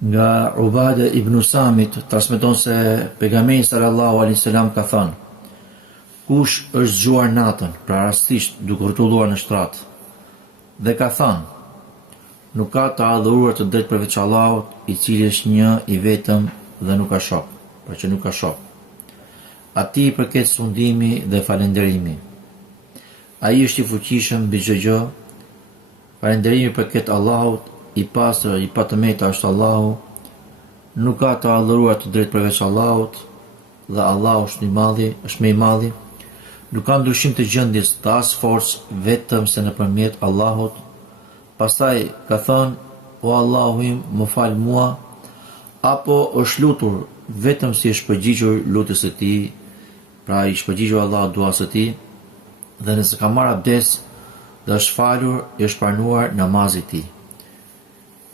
Nga Ubade ibn Samit transmeton se pejgamberi sallallahu alaihi wasallam ka thënë: kush është zgjuar natën, pra rastisht duke rrotulluar në shtrat, dhe ka thënë: nuk ka të adhuruar të drejtë përveç Allahut, i cili është një i vetëm dhe nuk ka shok, pra që nuk ka shok. Atij i përket sundimi dhe falënderimi. Ai është i fuqishëm mbi çdo gjë. Falënderimi përket Allahut, i pastër, i patëmeta është Allahu, nuk ka të adhuruar të drejtë përveç Allahut, dhe Allahu është më i madhi. Nuk ka ndryshim të gjendjes të as forcë, vetëm se nëpërmjet Allahut. Pastaj ka thënë: o Allahu im, më fal mua, apo është lutur vetëm si është përgjigjur lutjes së tij, pra i shpërgjigjur Allahu duas së tij, dhe nëse ka marrë abdes dhe është falur, i është pranuar namazi i tij.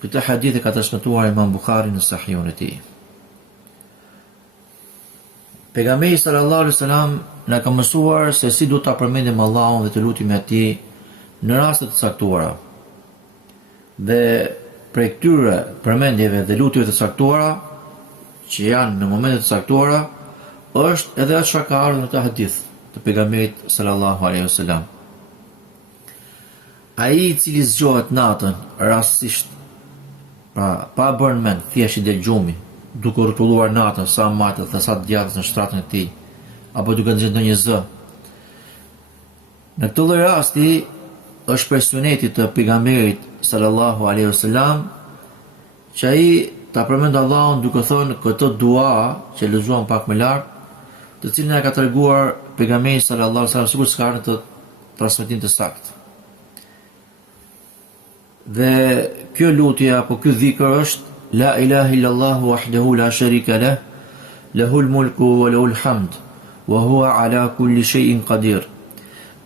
Këtë hadith e ka transmetuar Imam Buhari në Sahihun e tij. Pejgamberi sallallahu alaihi wasallam na ka mësuar se si duhet ta përmendim Allahun dhe të lutemi atij në raste të caktuara. Dhe prej këtyre përmendjeve dhe lutjeve të caktuara, që janë në momente të caktuara, është edhe atë çka ka ardhur në këtë hadith të pejgamberit sallallahu alaihi wasallam. Ai i cili zgjohet natën rastisht, pra pa bërë mend, thjesht i del gjumi, duke rrotulluar natën sa matet dhe sa djathtas në shtratën e tij, apo duke nxjerrë ndonjë zë. Në këtë lloj rasti është për suneti të pejgamberit sallallahu alaihi wasallam që ai ta përmend Allahun duke thënë këtë dua që lexuam pak më lart, të cilën e ka treguar pejgamberi sallallahu alaihi wasallam sikur s'ka në të transmetim të saktë. Dhe kjo lutje apo ky dhikr është: la ilaha illallah wahdahu la sharika lah, lahul mulku wa lahul hamd, wa huwa ala kulli shay'in qadir.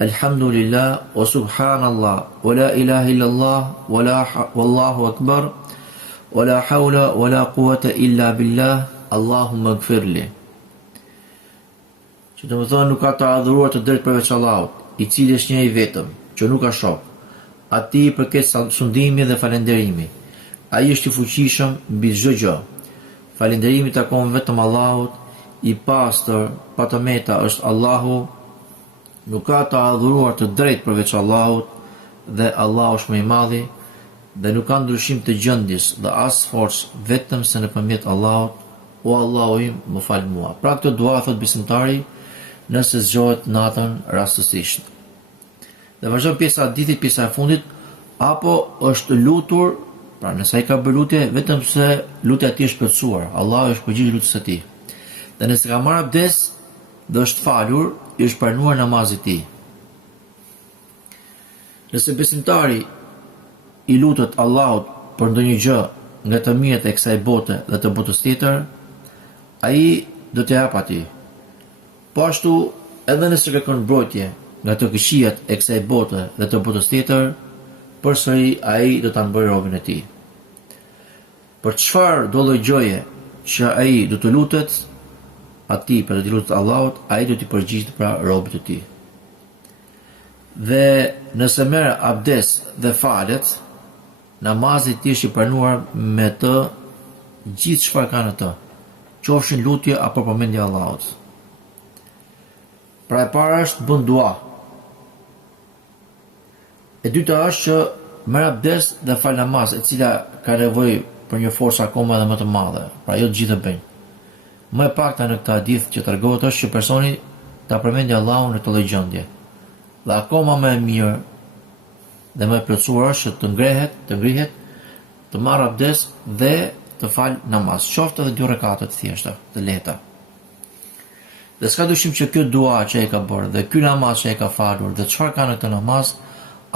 Alhamdulillah wa subhanallah wa la ilaha illallah wallahu akbar wa la hawla wa la quwwata illa billah, Allahumma ighfirli. Që do të thonë nuk ka të adhuruar të drejtë përveç Allahut, i cili është një i vetëm, që nuk ka shok. Atij i përket sundimi dhe falënderimi. Ai është i fuqishëm mbi çdo gjë. Falënderimi takon vetëm Allahut, i pastër, patëmeta është Allahu, nuk ka të adhuruar të drejtë përveç Allahut, dhe Allahu është më i madhi, dhe nuk ka ndryshim të gjendjes dhe as forcë, vetëm se nëpërmjet Allahut. O Allahu im, më fal mua. Pra këtë dua thot besimtari nëse zgjohet natën rastësisht. Dhe vazhdon pjesa e hadithit, pjesa e fundit: apo është lutur, pra nëse ai ka bërë lutje vetëm se lutja e tij është plotësuar, Allahu është përgjigjur lutjes së tij. Dhe nëse ka marrë abdes dhe është falur, i është pranuar namazi i tij. Nëse besimtari i lutet Allahut për ndonjë gjë nga të mirët e kësaj bote dhe të botës tjetër, ai do t'i jap atij. Po ashtu, edhe nëse kërkon mbrojtje nga të këqijat e kësaj bote dhe të botës tjetër, përsëri ai do ta mbajë robën e tij. Për çfarë do lloj gjoje që ai do të lutet atij, për të lutur Allahut, ai do t'i përgjigjë pra robët e tij. Dhe nëse merr abdes dhe falet, namazi i tij është i pranuar me të gjithë çfarë ka në të, qofshin lutje apo përmendje Allahut. Pra e para është bën dua. E dyta është që merr abdes dhe fal namaz, e cila ka nevojë për një forcë akoma edhe më të madhe, pra jo të gjithë e bëjnë. Më e pakta në këtë hadith që tregohet është që personi ta përmendë Allahun në këtë lloj gjendje. Dhe akoma më e mirë dhe më e plotësuar është që të ngrihet, të marrë abdes dhe të fal namaz, qoftë edhe 2 rekate të thjeshta, të lehta. Dhe s'ka dyshim që kjo dua që ai ka bërë dhe ky namaz që ai ka falur dhe çfarë ka në këtë namaz,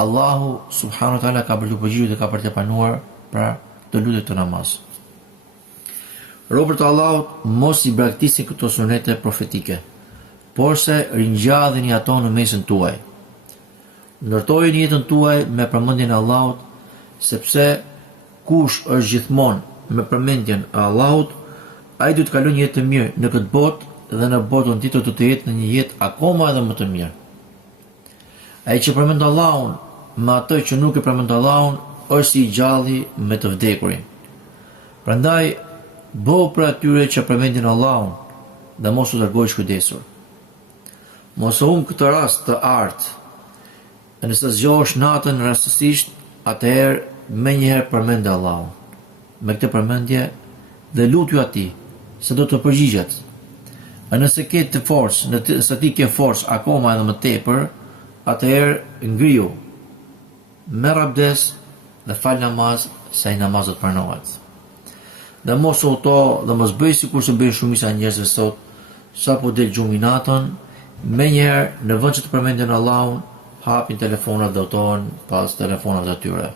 Allahu subhanahu wa taala ka për të përgjigjur dhe ka për të pranuar pra të lutet të namaz. Robërt Allahut mos i braktisni këto sunete profetike, por se ringjalleni ato në mesin tuaj. Ndërtojeni jetën tuaj me përmendjen e Allahut, sepse kush është gjithmonë me përmendjen e Allahut, ai do të kalojë një jetë të mirë në këtë botë dhe në botën tjetër do të jetë në një jetë akoma edhe më të mirë. Ai që përmend Allahun me atë që nuk e përmend Allahun, është i gjalli me të vdekurin. Prandaj, bëu për atyre që përmendin Allahun dhe mos u largoj shkujdesur. Mos u humbë këtë rast të artë. E nëse zgjohesh natën rastësisht, atëherë menjëherë përmend Allahun. Me këtë përmendje dhe lutju atij se do të përgjigjet. E nëse ke të forcë, nëse ti ke forcë akoma edhe më tepër, atëherë ngrihu, merr abdes dhe fal namaz, se ai namaz do të pranohet. Dhe mos u huto dhe mos bëj sikur se bëjnë shumica e njerëzve sot, sapo del gjumi natën, menjëherë në vend që të përmendin Allahun, hapin telefonat dhe utohen pas telefonat e tyre.